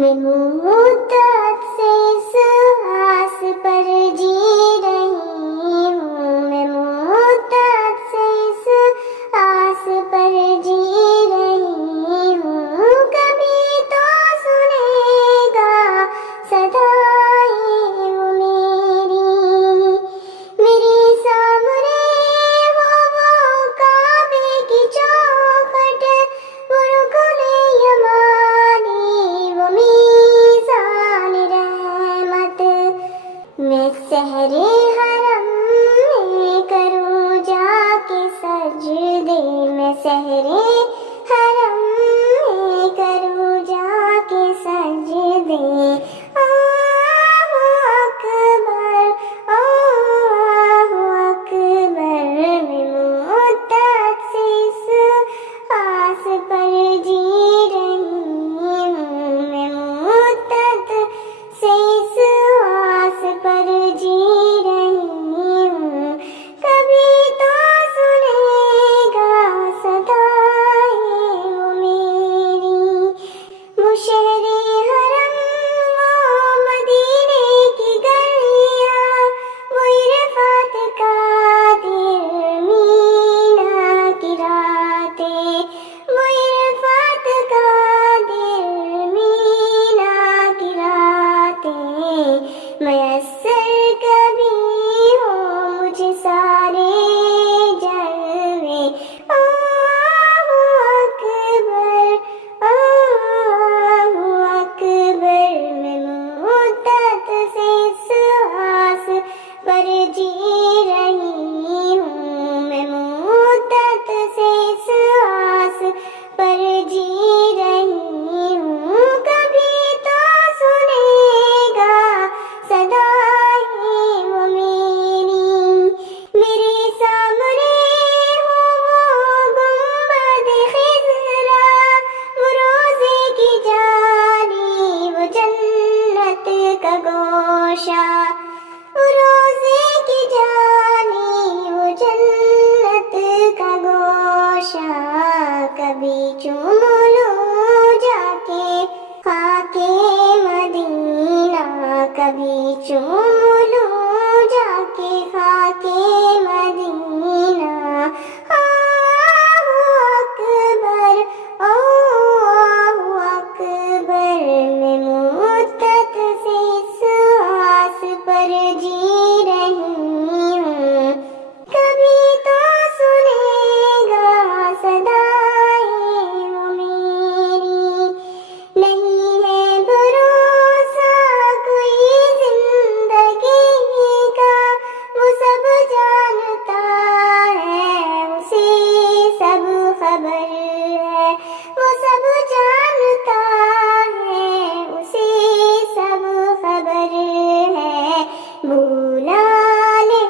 میں مدت سے اس آس پر جی رہی ہوں، میں مدت سے اس آس پر جی رہی ہوں، کبھی تو سنے گا صدائے وہ میری سامنے ہو وہ کعبے کی چوکھٹ، وہ رکن یمانی، وہ میزان رحمت، میں سحر حرم میں کروں جا کے سجدے، میں سحر حرم میں کروں جا کے سجدے، اللہ اکبر اللہ اکبر، میں مدت سے اس آس پر جی رہی ہوں، میں مدت سے اس آس پر جی رہی ہوں، کبھی تو سنے گا صدائے وہ وہ شہر حرم، وہ مدینے کی گلیاں، وہ عرفات کا دل، مینا کی راتیں، وہ عرفات کا دل، مینا کی راتیں، میسر کبھی ہو مجھے سارے جلوے، اللہ اکبر اللہ اکبر، میں مدت سے اس آس پر جی رہی ہوں، میں مدت سے اس آس پر جی رہی ہوں، کبھی تو سنے گا صدائے وہ میرے سامنے ہو وہ گنبد خضرا، وہ روزے کی جالی، وہ جنت کا گوشہ، وہ روزے کی جالی، وہ جنت کا گوشہ، کبھی چوم لوں جا کے خاک مدینہ، کبھی چوم لوں جا کے خاک مدینہ، اللہ اکبر اللہ اکبر، میں مدت سے اس آس پر جی رہی ہوں، کبھی تو سنے گا صدائے وہ نہیں ہے بھروسہ کوئی زندگی کا، وہ سب جانتا ہے، اسے سب خبر ہے، وہ سب جانتا ہے، اسے سب خبر ہے، بھولا لے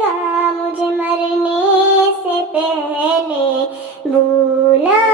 گا مجھے مرنے سے پہلے، بھولا